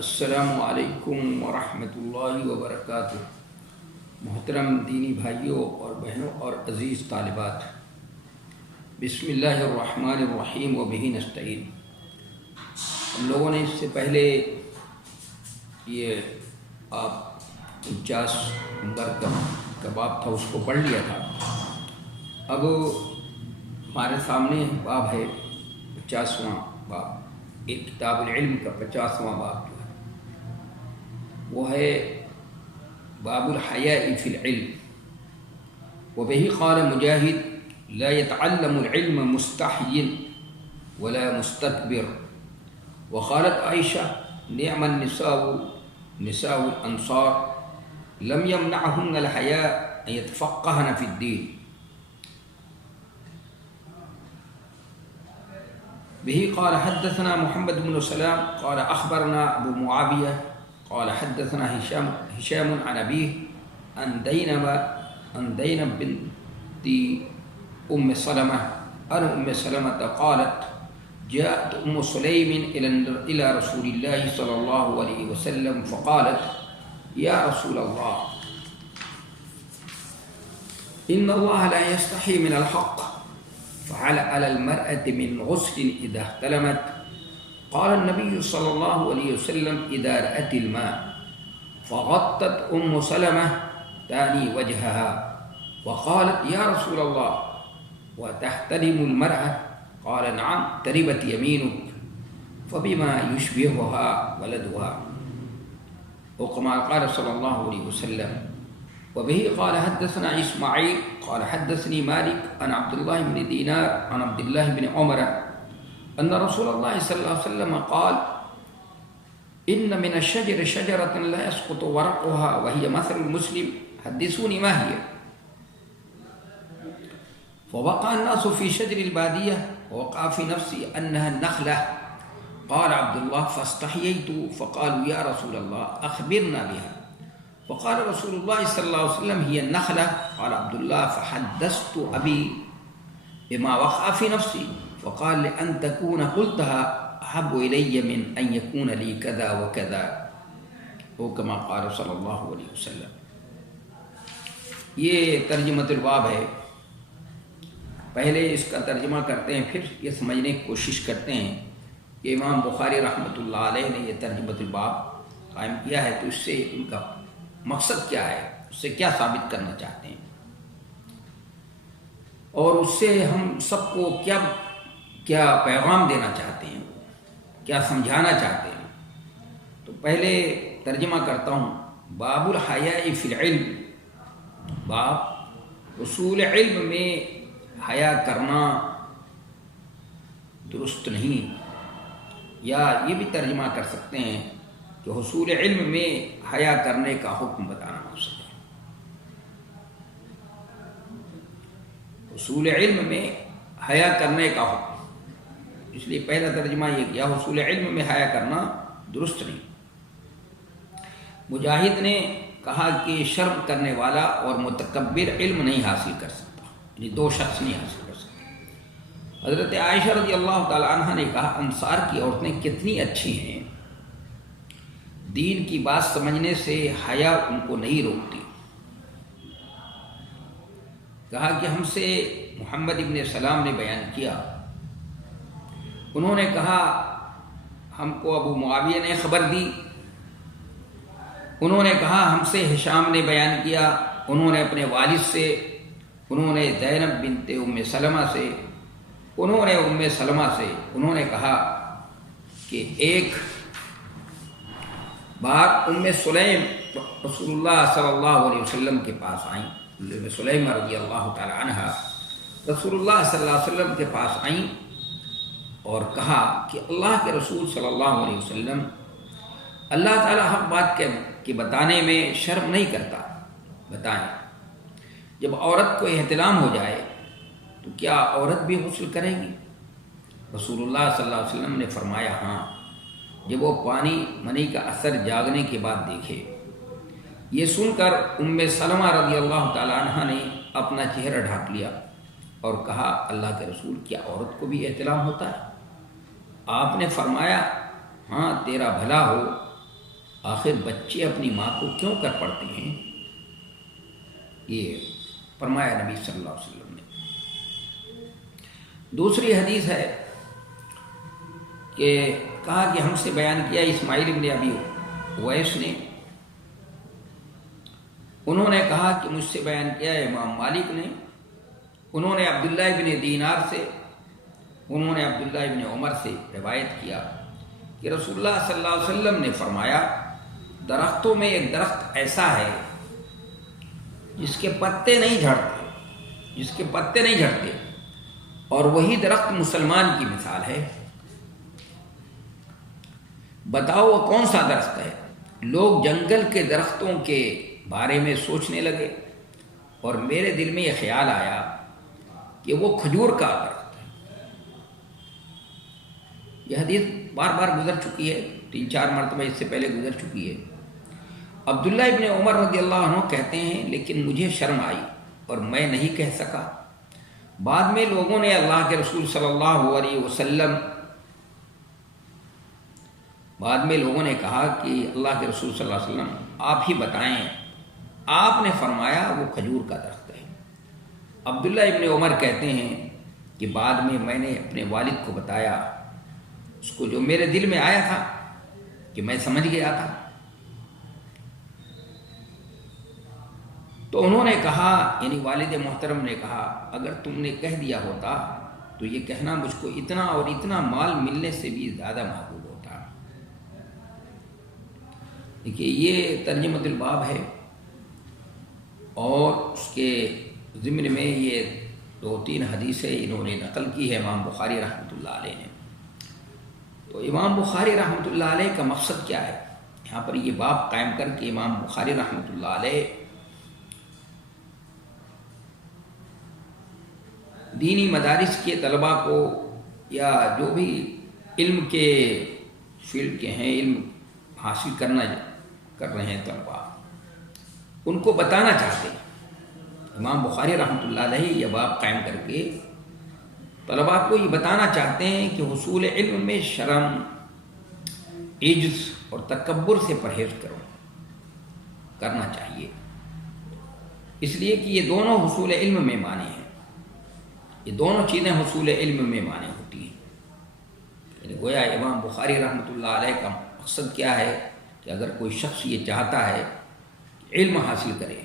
السلام علیکم ورحمۃ اللہ وبرکاتہ۔ محترم دینی بھائیوں اور بہنوں اور عزیز طالبات، بسم اللہ الرحمن الرحیم و بہ نستعین۔ ہم لوگوں نے اس سے پہلے یہ 49 نمبر کا باب تھا، اس کو پڑھ لیا تھا۔ اب ہمارے سامنے باب ہے 50واں باب، ایک کتاب العلم کا 50واں باب جو ہے وہ ہے باب الحیاء فی العلم۔ وبہ قال مجاہد لا يتعلم العلم مستحی ولا مستكبر۔ وقالت عائشہ نعم النساء نساء الانصار لم يمنعهن الحیاء ان يتفقهن في الدین۔ به قال حدثنا محمد بن سلام قال اخبرنا ابو معاویہ قال حدثنا هشام عن ابيه عن زینب بنت ام سلمہ عن ام سلمہ قالت جاءت ام سلیم الى رسول اللہ صلی اللہ علیہ وسلم فقالت یا رسول اللہ ان اللہ لا يستحي من الحق فهل على المرأة من غسل إذا احتلمت؟ قال النبي صلى الله عليه وسلم إذا رأت الماء، فغطت أم سلمة تاني وجهها وقالت يا رسول الله وتحتلم المرأة؟ قال نعم تربت يمينك، فبما يشبهها ولدها، وكما قال صلى الله عليه وسلم۔ وبه قال حدثنا اسماعیل قال حدثني مالك عن عبد الله بن دينار عن عبد الله بن عمر ان رسول الله صلى الله عليه وسلم قال ان من الشجر شجرة لا يسقط ورقها وهي مثل المسلم، حدثوني ما هي؟ فوقع الناس في شجر البادية ووقع في نفسي انها النخلة، قال عبد الله فاستحييت فقالوا يا رسول الله اخبرنا بها، فقال رسول الله صلى الله عليه وسلم هي النخلة، قال عبد الله فحدثت أبي بما وقع في نفسي فقال لأن تكون قلتها أحب إلي من أن يكون لي كذا وكذا، وكما قال صلی اللہ علیہ وسلم۔ یہ ترجمۃ الباب ہے۔ پہلے اس کا ترجمہ کرتے ہیں، پھر یہ سمجھنے کی کوشش کرتے ہیں کہ امام بخاری رحمۃ اللہ علیہ نے یہ ترجمۃ الباب قائم کیا ہے تو اس سے ان کا مقصد کیا ہے، اس سے کیا ثابت کرنا چاہتے ہیں، اور اس سے ہم سب کو کیا پیغام دینا چاہتے ہیں، کیا سمجھانا چاہتے ہیں۔ تو پہلے ترجمہ کرتا ہوں۔ باب الحیاء فی العلم، باب اصول علم میں حیا کرنا درست نہیں، یا یہ بھی ترجمہ کر سکتے ہیں کہ حصول علم میں حیا کرنے کا حکم بتانا مقصد ہے۔ حصول علم میں حیا کرنے کا حکم، اس لیے پہلا ترجمہ یہ کیا، حصول علم میں حیا کرنا درست نہیں۔ مجاہد نے کہا کہ شرم کرنے والا اور متکبر علم نہیں حاصل کر سکتا، یعنی دو شخص نہیں حاصل کر سکتے۔ حضرت عائشہ رضی اللہ تعالی عنہ نے کہا انصار کی عورتیں کتنی اچھی ہیں، دین کی بات سمجھنے سے حیا ان کو نہیں روکتی۔ کہا کہ ہم سے محمد ابن سلام نے بیان کیا، انہوں نے کہا ہم کو ابو معاویہ نے خبر دی، انہوں نے کہا ہم سے ہشام نے بیان کیا، انہوں نے اپنے والد سے، انہوں نے زینب بنت ام سلمہ سے، انہوں نے ام سلمہ سے، انہوں نے کہا کہ ایک بار ام سلیم رسول اللہ صلی اللہ علیہ وسلم کے پاس آئیں، ام سلیم رضی اللہ تعالی عنہ رسول اللہ صلی اللہ علیہ وسلم کے پاس آئیں اور کہا کہ اللہ کے رسول صلی اللہ علیہ وسلم اللہ تعالی حق بات کے بتانے میں شرم نہیں کرتا، بتائیں جب عورت کو احتلام ہو جائے تو کیا عورت بھی غسل کرے گی؟ رسول اللہ صلی اللہ علیہ وسلم نے فرمایا ہاں، جب وہ پانی منی کا اثر جاگنے کے بعد دیکھے۔ یہ سن کر ام سلمہ رضی اللہ تعالی عنہ نے اپنا چہرہ ڈھانپ لیا اور کہا اللہ کے رسول کیا عورت کو بھی احتلام ہوتا ہے؟ آپ نے فرمایا ہاں تیرا بھلا ہو آخر بچے اپنی ماں کو کیوں کر پڑتے ہیں؟ یہ فرمایا نبی صلی اللہ علیہ وسلم نے۔ دوسری حدیث ہے کہ کہا کہ ہم سے بیان کیا اسماعیل ابن ابی اویس نے، انہوں نے کہا کہ مجھ سے بیان کیا امام مالک نے، انہوں نے عبداللہ ابن دینار سے، انہوں نے عبداللہ ابن عمر سے روایت کیا کہ رسول اللہ صلی اللہ علیہ وسلم نے فرمایا درختوں میں ایک درخت ایسا ہے جس کے پتے نہیں جھڑتے، اور وہی درخت مسلمان کی مثال ہے۔ بتاؤ وہ کون سا درخت ہے؟ لوگ جنگل کے درختوں کے بارے میں سوچنے لگے اور میرے دل میں یہ خیال آیا کہ وہ کھجور کا درخت ہے۔ یہ حدیث بار بار گزر چکی ہے، 3-4 مرتبہ اس سے پہلے گزر چکی ہے۔ عبداللہ ابن عمر رضی اللہ عنہ کہتے ہیں لیکن مجھے شرم آئی اور میں نہیں کہہ سکا۔ بعد میں لوگوں نے اللہ کے رسول صلی اللہ علیہ وسلم نے کہا کہ اللہ کے رسول صلی اللہ علیہ وسلم آپ ہی بتائیں، آپ نے فرمایا وہ کھجور کا درخت ہے۔ عبداللہ ابن عمر کہتے ہیں کہ بعد میں نے اپنے والد کو بتایا اس کو جو میرے دل میں آیا تھا کہ میں سمجھ گیا تھا، تو انہوں نے کہا، یعنی والد محترم نے کہا اگر تم نے کہہ دیا ہوتا تو یہ کہنا مجھ کو اتنا اور اتنا مال ملنے سے بھی زیادہ محبوب ہوتا۔ دیکھیے یہ ترجمۃ الباب ہے اور اس کے ضمن میں یہ 2-3 حدیثیں انہوں نے نقل کی ہے امام بخاری رحمۃ اللہ علیہ نے۔ تو امام بخاری رحمۃ اللہ علیہ کا مقصد کیا ہے؟ یہاں پر یہ باب قائم کر کے امام بخاری رحمۃ اللہ علیہ دینی مدارس کے طلباء کو یا جو بھی علم کے فیلڈ کے ہیں، علم حاصل کر رہے ہیں طلباء، ان کو بتانا چاہتے ہیں۔ امام بخاری رحمۃ اللہ علیہ یہ باب قائم کر کے طلباء کو یہ بتانا چاہتے ہیں کہ حصول علم میں شرم، عجز اور تکبر سے پرہیز کرنا چاہیے، اس لیے کہ یہ دونوں حصول علم میں مانے ہیں، یہ دونوں چیزیں حصول علم میں مانے ہوتی ہیں۔ یعنی گویا امام بخاری رحمۃ اللہ علیہ کا مقصد کیا ہے کہ اگر کوئی شخص یہ چاہتا ہے کہ علم حاصل کرے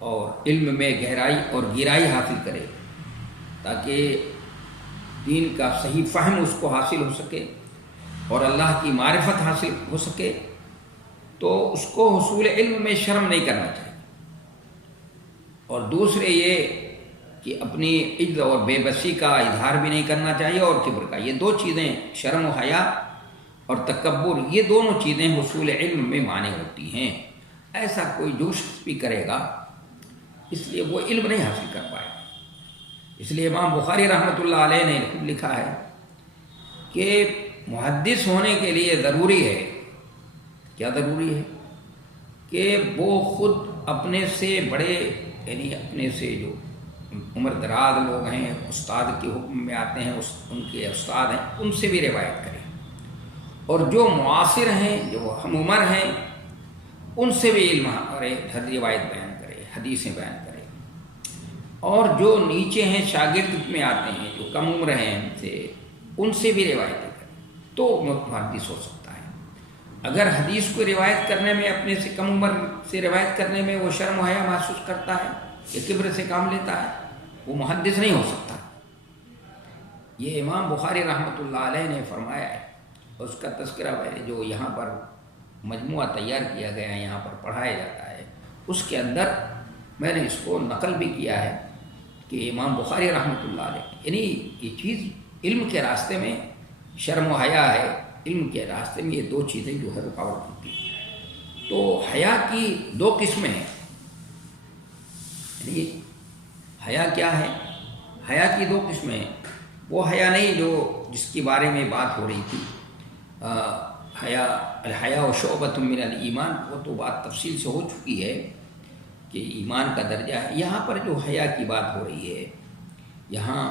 اور علم میں گہرائی اور گہرائی حاصل کرے تاکہ دین کا صحیح فہم اس کو حاصل ہو سکے اور اللہ کی معرفت حاصل ہو سکے، تو اس کو حصول علم میں شرم نہیں کرنا چاہیے، اور دوسرے یہ کہ اپنی عجز اور بے بسی کا اظہار بھی نہیں کرنا چاہیے اور کبر کا۔ یہ 2 چیزیں، شرم و حیا اور تکبر، یہ دونوں چیزیں حصول علم میں مانے ہوتی ہیں۔ ایسا کوئی جو شخص بھی کرے گا اس لیے وہ علم نہیں حاصل کر پائے۔ اس لیے امام بخاری رحمۃ اللہ علیہ نے خود لکھا ہے کہ محدث ہونے کے لیے ضروری ہے، کیا ضروری ہے؟ کہ وہ خود اپنے سے بڑے، یعنی اپنے سے جو عمر دراز لوگ ہیں، استاد کے حکم میں آتے ہیں، ان کے استاد ہیں، ان سے بھی روایت کریں، اور جو معاصر ہیں، جو ہم عمر ہیں، ان سے بھی علم اور روایت بیان کرے، حدیثیں بیان کرے، اور جو نیچے ہیں، شاگرد میں آتے ہیں، جو کم عمر ہیں ان سے بھی روایتیں کرے، تو محدث ہو سکتا ہے۔ اگر حدیث کو روایت کرنے میں، اپنے سے کم عمر سے روایت کرنے میں وہ شرم و حیا محسوس کرتا ہے کہ کبر سے کام لیتا ہے، وہ محدث نہیں ہو سکتا۔ یہ امام بخاری رحمۃ اللہ علیہ نے فرمایا ہے، اور اس کا تذکرہ ہے جو یہاں پر مجموعہ تیار کیا گیا ہے، یہاں پر پڑھایا جاتا ہے، اس کے اندر میں نے اس کو نقل بھی کیا ہے کہ امام بخاری رحمۃ اللہ علیہ، یعنی یہ چیز علم کے راستے میں شرم و حیا ہے، علم کے راستے میں یہ 2 چیزیں جو ہے رکاوٹ ہوتی ہیں۔ تو حیا کی 2 قسمیں ہیں، یعنی حیا کیا ہے؟ حیا کی 2 قسمیں ہیں۔ وہ حیا نہیں جو جس کے بارے میں بات ہو رہی تھی، الحیا شعبۃ من الایمان، وہ تو بات تفصیل سے ہو چکی ہے کہ ایمان کا درجہ ہے۔ یہاں پر جو حیا کی بات ہو رہی ہے، یہاں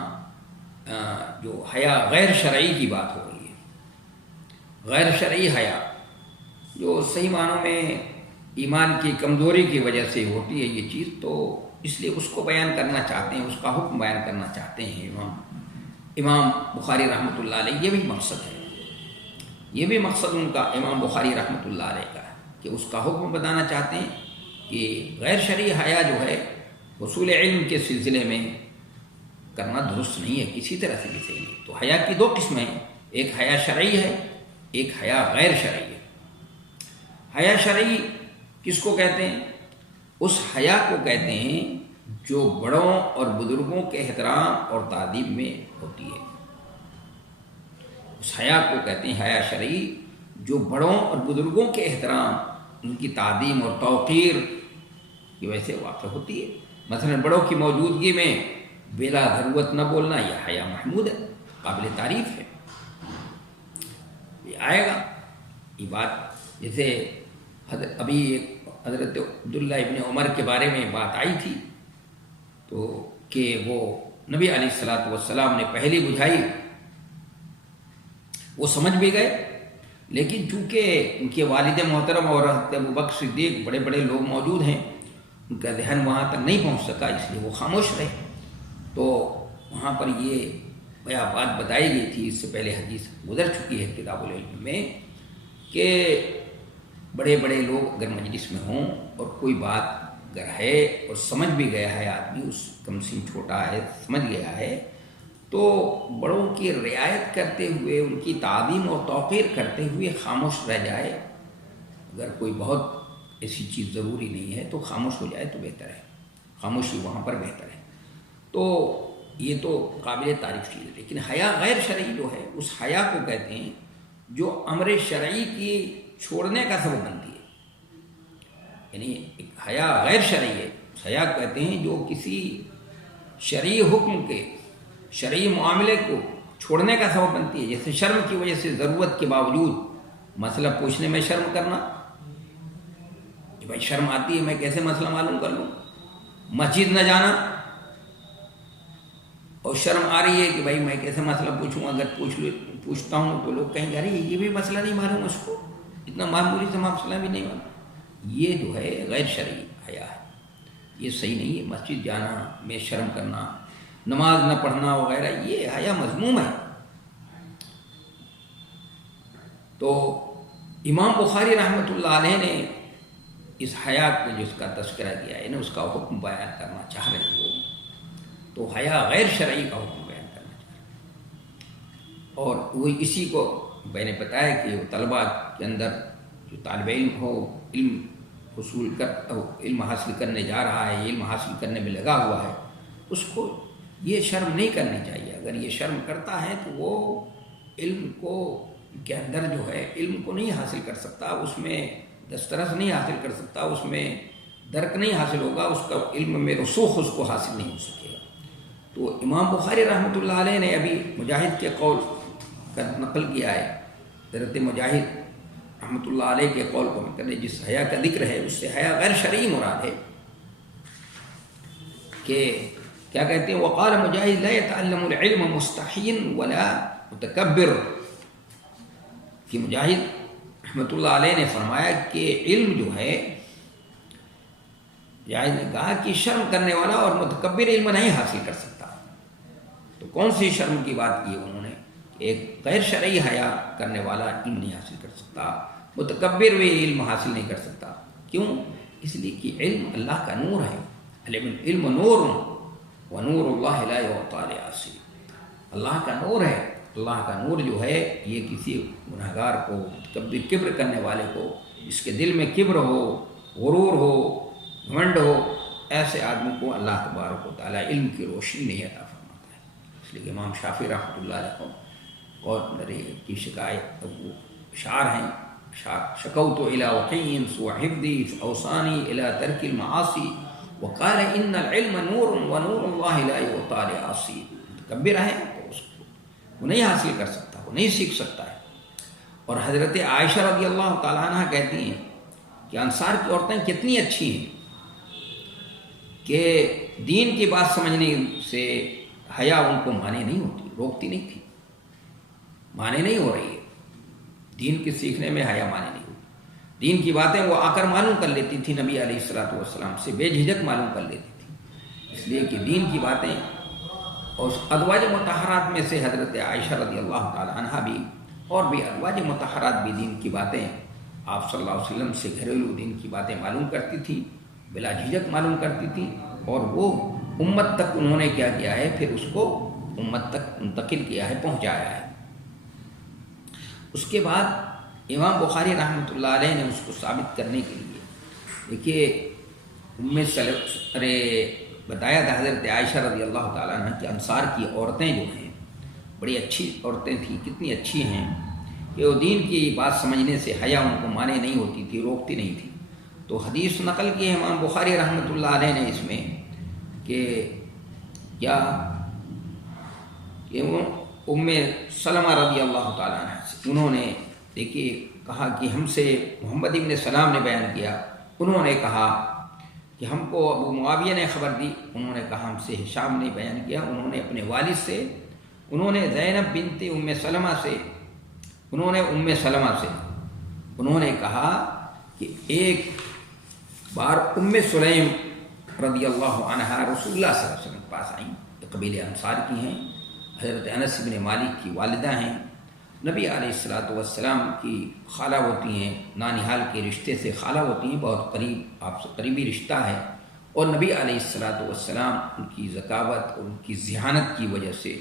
جو حیا غیر شرعی کی بات ہو رہی ہے، غیر شرعی حیا، جو صحیح معنوں میں ایمان کی کمزوری کی وجہ سے ہوتی ہے یہ چیز، تو اس لیے اس کو بیان کرنا چاہتے ہیں، اس کا حکم بیان کرنا چاہتے ہیں امام بخاری رحمۃ اللہ علیہ۔ یہ بھی مقصد ہے، یہ بھی مقصد ان کا امام بخاری رحمۃ اللہ علیہ کا ہے کہ اس کا حکم بتانا چاہتے ہیں کہ غیر شرعی حیا جو ہے حصول علم کے سلسلے میں کرنا درست نہیں ہے، کسی طرح سے بھی صحیح نہیں۔ تو حیا کی دو قسمیں ہیں، ایک حیا شرعی ہے، ایک حیا غیر شرعی ہے۔ حیا شرعی کس کو کہتے ہیں؟ اس حیا کو کہتے ہیں جو بڑوں اور بزرگوں کے احترام اور تعظیم میں ہوتی ہے۔ اس حیا کو کہتے ہیں حیا شرعی جو بڑوں اور بزرگوں کے احترام، ان کی تعظیم اور توقیر کی وجہ سے واقع ہوتی ہے۔ مثلا بڑوں کی موجودگی میں بلا ضرورت نہ بولنا، یہ حیا محمود ہے، قابل تعریف ہے۔ یہ آئے گا یہ بات، جیسے ابھی حضرت عبداللہ ابن عمر کے بارے میں بات آئی تھی، تو کہ وہ نبی علیہ الصلاۃ والسلام نے پہلی بجھائی، وہ سمجھ بھی گئے، لیکن چونکہ ان کے والد محترم اور حضرت ابوبکر صدیق بڑے بڑے لوگ موجود ہیں، ان کا ذہن وہاں تک نہیں پہنچ سکا، اس لیے وہ خاموش رہے۔ تو وہاں پر یہ بات بتائی گئی تھی، اس سے پہلے حدیث گزر چکی ہے کتاب العلم میں، کہ بڑے بڑے لوگ اگر مجلس میں ہوں اور کوئی بات اگر ہے اور سمجھ بھی گیا ہے آدمی، اس کم سن چھوٹا ہے سمجھ گیا ہے، تو بڑوں کی رعایت کرتے ہوئے، ان کی تعظیم اور توقیر کرتے ہوئے خاموش رہ جائے۔ اگر کوئی بہت ایسی چیز ضروری نہیں ہے تو خاموش ہو جائے تو بہتر ہے، خاموشی وہاں پر بہتر ہے۔ تو یہ تو قابل تعریف چیز ہے، لیکن حیا غیر شرعی جو ہے، اس حیا کو کہتے ہیں جو امر شرعی کی چھوڑنے کا سبب بنتی ہے۔ یعنی ایک حیا غیر شرعی ہے، اس حیا کہتے ہیں جو کسی شرعی حکم کے، شرعی معاملے کو چھوڑنے کا سبب بنتی ہے۔ جیسے شرم کی وجہ سے ضرورت کے باوجود مسئلہ پوچھنے میں شرم کرنا، کہ بھائی شرم آتی ہے میں کیسے مسئلہ معلوم کر لوں، مسجد نہ جانا، اور شرم آ رہی ہے کہ بھائی میں کیسے مسئلہ پوچھوں، اگر پوچھتا ہوں تو لوگ کہیں گے ارے یہ بھی مسئلہ نہیں معلوم اس کو، اتنا معمولی سے مسئلہ بھی نہیں معلوم۔ یہ جو ہے غیر شرعی حیا ہے، یہ صحیح نہیں ہے۔ مسجد جانا میں شرم کرنا، نماز نہ پڑھنا وغیرہ، یہ حیا مذموم ہے۔ تو امام بخاری رحمۃ اللہ علیہ نے اس حیا کو جس کا تذکرہ کیا ہے، اس کا حکم بیان کرنا چاہ رہے ہیں وہ، تو حیا غیر شرعی کا حکم بیان کرنا چاہ رہے ہیں۔ اور وہ اسی کو میں نے بتایا کہ طلباء کے اندر جو طالب علم ہو، علم حاصل کرنے جا رہا ہے، علم حاصل کرنے میں لگا ہوا ہے، اس کو یہ شرم نہیں کرنی چاہیے۔ اگر یہ شرم کرتا ہے تو وہ علم کو کے اندر جو ہے علم کو نہیں حاصل کر سکتا، اس میں دسترس نہیں حاصل کر سکتا، اس میں درک نہیں حاصل ہوگا، اس کا علم میں رسوخ اس کو حاصل نہیں ہو سکے گا۔ تو امام بخاری رحمۃ اللہ علیہ نے ابھی مجاہد کے قول کا نقل کیا ہے، حضرت مجاہد رحمۃ اللہ علیہ کے قول کو نقل ہے، جس حیا کا ذکر ہے اس سے حیا غیر شرعی مراد ہے۔ کہ کیا کہتے ہیں، وقال مجاہد لا يتعلم العلم مستحین ولا متکبر، کہ مجاہد رحمۃ اللہ علیہ نے فرمایا کہ علم جو ہے، مجاہد نے کہا کہ شرم کرنے والا اور متکبر علم نہیں حاصل کر سکتا۔ تو کون سی شرم کی بات کی انہوں نے؟ ایک غیر شرعی حیا کرنے والا علم نہیں حاصل کر سکتا، متکبر بھی علم حاصل نہیں کر سکتا۔ کیوں؟ اس لیے کہ علم اللہ کا نور ہے، علم نور ونور اللہ لا یعطی لعاصی، اللہ کا نور ہے۔ اللہ کا نور جو ہے یہ کسی گنہگار کو، متکبر کبر کرنے والے کو، جس کے دل میں کبر ہو، غرور ہو، گھمنڈ ہو، ایسے آدمی کو اللہ تبارک و تعالیٰ علم کی روشنی نہیں عطا فرماتا ہے۔ اس لیے امام شافعی رحمۃ اللہ علیہ اور میرے کی شکایت اشعار ہیں، شکوت الی وقی سوء حفظی اوصانی الی ترک المعاصی وقال ان العلم نور ونور اللہ لا یعطی لعاصی۔ متکبر ہے تو اس کو وہ نہیں حاصل کر سکتا، وہ نہیں سیکھ سکتا ہے۔ اور حضرت عائشہ رضی اللہ تعالیٰ عنہ کہتی ہیں کہ انصار کی عورتیں کتنی اچھی ہیں کہ دین کی بات سمجھنے سے حیا ان کو مانے نہیں ہوتی، روکتی نہیں تھی، مانے نہیں ہو رہی ہے، دین کے سیکھنے میں حیا مانے نہیں ہوتی۔ دین کی باتیں وہ آ کر معلوم کر لیتی تھی نبی علیہ الصلوۃ والسلام سے، بے جھجک معلوم کر لیتی تھی، اس لیے کہ دین کی باتیں. اور ازواج مطہرات میں سے حضرت عائشہ رضی اللہ تعالی عنہ بھی اور بھی ازواج مطہرات بھی دین کی باتیں آپ صلی اللہ علیہ وسلم سے گھریلو دین کی باتیں معلوم کرتی تھی، بلا جھجک معلوم کرتی تھی، اور وہ امت تک انہوں نے کیا کیا ہے، پھر اس کو امت تک منتقل کیا ہے، پہنچایا ہے. اس کے بعد امام بخاری رحمۃ اللہ علیہ نے اس کو ثابت کرنے کے لیے دیکھیے بتایا تھا حضرت عائشہ رضی اللہ تعالیٰ عنہ کہ انصار کی عورتیں جو ہیں بڑی اچھی عورتیں تھیں، کتنی اچھی ہیں کہ وہ دین کی بات سمجھنے سے حیا ان کو مانے نہیں ہوتی تھی، روکتی نہیں تھی. تو حدیث نقل کی ہے امام بخاری رحمۃ اللہ علیہ نے اس میں کہ کیا کہ وہ ام سلمہ رضی اللہ تعالیٰ عنہ سے انہوں نے دیکھیے کہا کہ ہم سے محمد ابن سلام نے بیان کیا، انہوں نے کہا کہ ہم کو ابو معاویہ نے خبر دی، انہوں نے کہا ہم سے ہشام نے بیان کیا، انہوں نے اپنے والد سے، انہوں نے زینب بنت ام سلمہ سے، انہوں نے ام سلمہ سے، انہوں نے کہا کہ ایک بار ام سلیم رضی اللہ عنہا رسول اللہ صلی اللہ علیہ وسلم کے پاس آئیں، یہ قبیل انصار کی ہیں، حضرت انس بن مالک کی والدہ ہیں، نبی علیہ الصلوۃ والسلام کی خالہ ہوتی ہیں، نانیہال کے رشتے سے خالہ ہوتی ہیں، بہت قریب آپ سے قریبی رشتہ ہے، اور نبی علیہ الصلوۃ والسلام ان کی ذکاوت اور ان کی ذہانت کی وجہ سے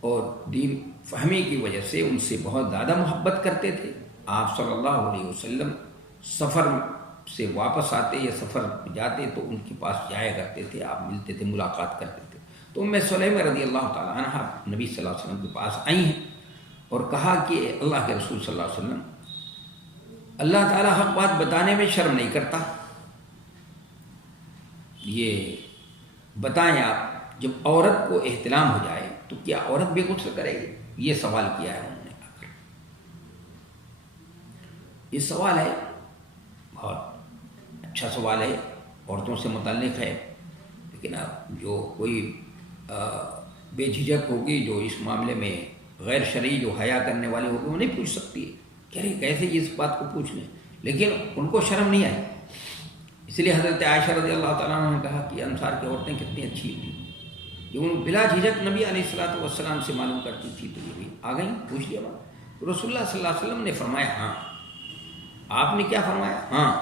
اور دین فہمی کی وجہ سے ان سے بہت زیادہ محبت کرتے تھے. آپ صلی اللہ علیہ وسلم سفر سے واپس آتے یا سفر جاتے تو ان کے پاس جایا کرتے تھے، آپ ملتے تھے، ملاقات کرتے تھے. تو ام سلیم رضی اللہ تعالیٰ عنہ نبی صلی اللہ علیہ وسلم کے پاس آئی ہیں اور کہا کہ اللہ کے رسول صلی اللہ علیہ وسلم، اللہ تعالیٰ حق بات بتانے میں شرم نہیں کرتا، یہ بتائیں آپ جب عورت کو احتلام ہو جائے تو کیا عورت بھی غسل کرے گی؟ یہ سوال کیا ہے انہوں نے. یہ سوال ہے بہت اچھا سوال ہے، عورتوں سے متعلق ہے، لیکن اب جو کوئی بے جھجک ہوگی، جو اس معاملے میں غیر شرعی جو حیا کرنے والی ہوگی، وہ نہیں پوچھ سکتی ہے کہ ارے کیسے اس بات کو پوچھ لیں، لیکن ان کو شرم نہیں آئی. اس لیے حضرت عائشہ رضی اللہ تعالیٰ عنہ نے کہا کہ انصار کی عورتیں کتنی اچھی تھیں کہ ان بلا جھجک نبی علیہ الصلوۃ والسلام سے معلوم کرتی تھی. تو یہ بھی آ گئیں، پوچھ لیا بات. رسول اللہ صلی اللہ علیہ وسلم نے فرمایا ہاں. آپ نے کیا فرمایا؟ ہاں،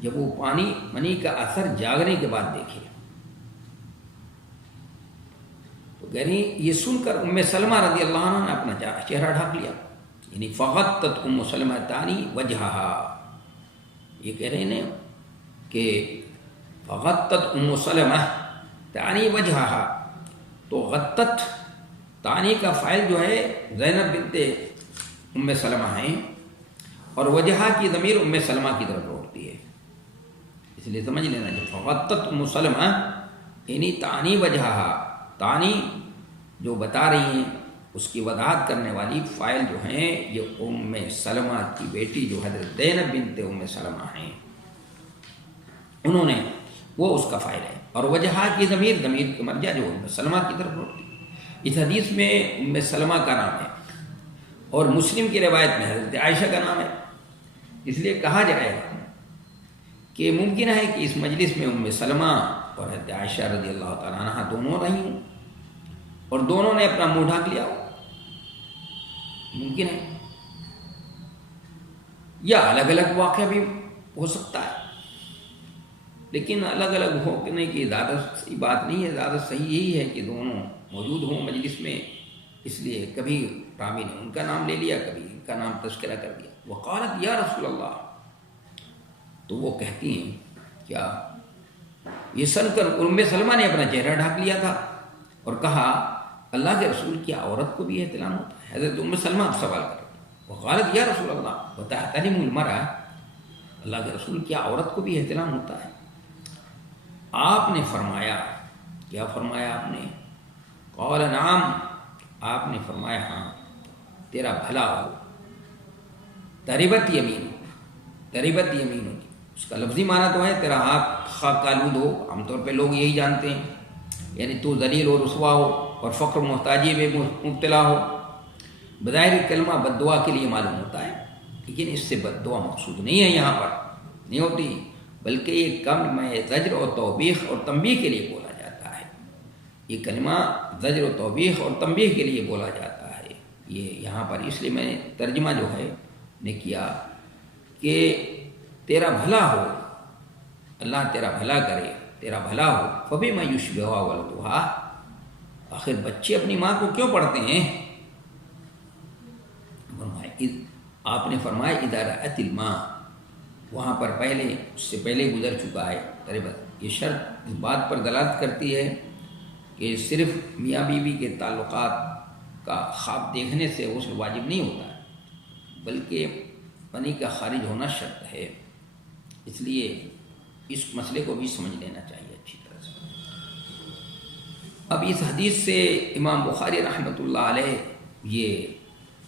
جب وہ پانی منی کا اثر جاگنے کے بعد دیکھے. تو کہہ رہی یہ سن کر ام سلمہ رضی اللہ عنہ نے اپنا چہرہ ڈھک لیا، یعنی فغطت ام سلمہ تانی وجہہا. یہ کہہ رہے ہیں کہ فغطت ام سلمہ تانی وجہہا، تو غطت تانی کا فاعل جو ہے زینب بنت ام سلمہ ہیں، اور وجہہ کی ضمیر ام سلمہ کی طرف لوٹتی ہے، اس لیے سمجھ لینا. جو فغطت ام سلمہ یعنی تانی وجہہا، تانی جو بتا رہی ہیں اس کی وضاحت کرنے والی فاعل جو ہیں یہ ام سلمہ کی بیٹی جو حضرت زینب بنت ام سلمہ ہیں، انہوں نے وہ اس کا فاعل ہے. اور وجہہ کی ضمیر کے مرجع جو ام سلمہ کی طرف لوٹتی. اس حدیث میں ام سلمہ کا نام ہے اور مسلم کی روایت میں حضرت عائشہ کا نام ہے. اس لیے کہا جائے گا کہ ممکن ہے کہ اس مجلس میں ام سلمہ اور حضرت عائشہ رضی اللہ تعالیٰ عنہ دونوں رہی ہوں اور دونوں نے اپنا منہ ڈھانک لیا ہو، ممکن ہے، یا الگ الگ واقعہ بھی ہو سکتا ہے. لیکن الگ الگ ہونے کی زیادہ صحیح بات نہیں ہے، زیادہ صحیح یہی ہے کہ دونوں موجود ہوں مجلس میں. اس لیے کبھی راوی نے ان کا نام لے لیا، کبھی ان کا نام تذکرہ کر دیا. وقالت یا رسول اللہ، تو وہ کہتی ہیں کیا یہ سن کر ام سلمہ نے اپنا چہرہ ڈھانک لیا تھا اور کہا اللہ کے رسول کیا عورت کو بھی احتلام ہوتا ہے؟ حضرت ام سلمہ اب سوال کر رہی ہیں. وقالت یا رسول اللہ وتحتلم المرأة، اللہ کے رسول کیا عورت کو بھی احتلام ہوتا ہے؟ آپ نے فرمایا، کیا فرمایا آپ نے؟ قال نعم، آپ نے فرمایا ہاں، تیرا بھلا ہو. تربت یمین، تربت یمین، اس کا لفظی معنی تو ہے تیرا ہاتھ خاک آلود ہو. عام طور پہ لوگ یہی جانتے ہیں، یعنی تو ذلیل و رسوا ہو اور فقر محتاجی میں مبتلا ہو. بظاہر کلمہ بد دعا کے لیے معلوم ہوتا ہے، لیکن اس سے بد دعا مقصود نہیں ہے، یہاں پر نہیں ہوتی، بلکہ یہ کلمہ زجر و توبیخ اور تنبیہ کے لیے بولا جاتا ہے۔ یہ کلمہ زجر و توبیخ اور تنبیہ کے لیے بولا جاتا ہے۔ یہ یہاں پر اس لیے میں نے ترجمہ جو ہے نے کیا کہ تیرا بھلا ہو، اللہ تیرا بھلا کرے، تیرا بھلا ہو، فبما یشبہها ولدها، آخر بچے اپنی ماں کو کیوں پڑھتے ہیں؟ آپ نے فرمایا اذا رأت الماء، وہاں پر پہلے اس سے پہلے گزر چکا ہے تقریباً، یہ شرط اس بات پر دلالت کرتی ہے کہ صرف میاں بیوی کے تعلقات کا خواب دیکھنے سے غسل واجب نہیں ہوتا ہے، بلکہ منی کا خارج ہونا شرط ہے۔ اس لیے اس مسئلے کو بھی سمجھ لینا چاہیے اچھی طرح سے۔ اب اس حدیث سے امام بخاری رحمۃ اللہ علیہ یہ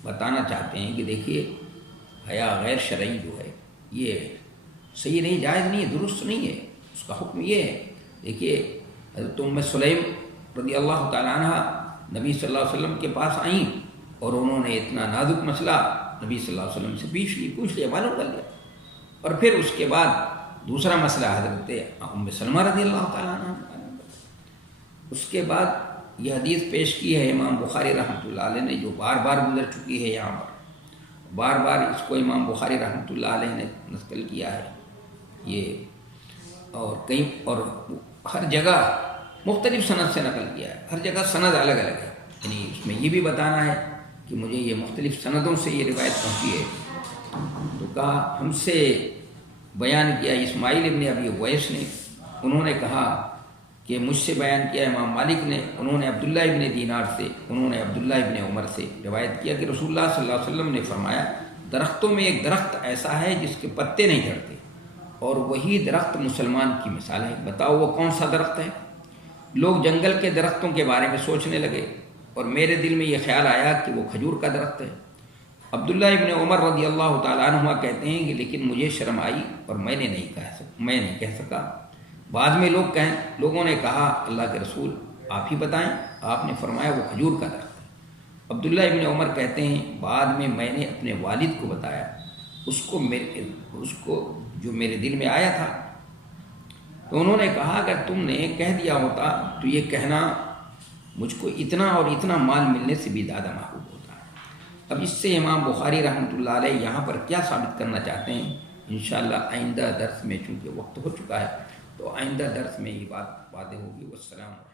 بتانا چاہتے ہیں کہ دیکھیے حیا غیر شرعی جو ہے یہ صحیح نہیں، جائز نہیں ہے، درست نہیں ہے۔ اس کا حکم یہ ہے، دیکھیے حضرت ام سلیم رضی اللہ تعالیٰ عنہ نبی صلی اللہ علیہ وسلم کے پاس آئیں اور انہوں نے اتنا نازک مسئلہ نبی صلی اللہ علیہ وسلم سے پوچھ لیا، معلوم کر لیا، اور پھر اس کے بعد دوسرا مسئلہ حضرت ام سلمہ رضی اللہ تعالیٰ عنہ، اس کے بعد یہ حدیث پیش کی ہے امام بخاری رحمۃ اللہ علیہ نے، جو بار بار گزر چکی ہے یہاں پر، بار بار اس کو امام بخاری رحمۃ اللہ علیہ نے نقل کیا ہے یہ، اور کئی اور ہر جگہ مختلف سند سے نقل کیا ہے، ہر جگہ سند الگ الگ ہے، یعنی اس میں یہ بھی بتانا ہے کہ مجھے یہ مختلف سندوں سے یہ روایت پہنچی ہے۔ تو کہا ہم سے بیان کیا اسماعیل ابن ابی اویس نے، انہوں نے کہا کہ مجھ سے بیان کیا امام مالک نے، انہوں نے عبداللہ ابن دینار سے، انہوں نے عبداللہ ابن عمر سے روایت کیا کہ رسول اللہ صلی اللہ علیہ وسلم نے فرمایا درختوں میں ایک درخت ایسا ہے جس کے پتے نہیں جھڑتے، اور وہی درخت مسلمان کی مثال ہے۔ بتاؤ وہ کون سا درخت ہے؟ لوگ جنگل کے درختوں کے بارے میں سوچنے لگے اور میرے دل میں یہ خیال آیا کہ وہ کھجور کا درخت ہے۔ عبداللہ ابن عمر رضی اللہ تعالیٰ عنہ کہتے ہیں کہ لیکن مجھے شرم آئی اور میں نہیں کہہ سکا۔ بعد میں لوگوں نے کہا اللہ کے رسول آپ ہی بتائیں، آپ نے فرمایا وہ کھجور کا درخت ہے۔ عبداللہ ابن عمر کہتے ہیں بعد میں نے اپنے والد کو بتایا، اس کو جو میرے دل میں آیا تھا، تو انہوں نے کہا اگر تم نے کہہ دیا ہوتا تو یہ کہنا مجھ کو اتنا اور اتنا مال ملنے سے بھی زیادہ محبوب ہوتا ہے۔ اب اس سے امام بخاری رحمۃ اللہ علیہ یہاں پر کیا ثابت کرنا چاہتے ہیں، انشاءاللہ آئندہ درس میں، چونکہ وقت ہو چکا ہے تو آئندہ درس میں یہ بات واضح ہوگی۔ والسلام علیکم۔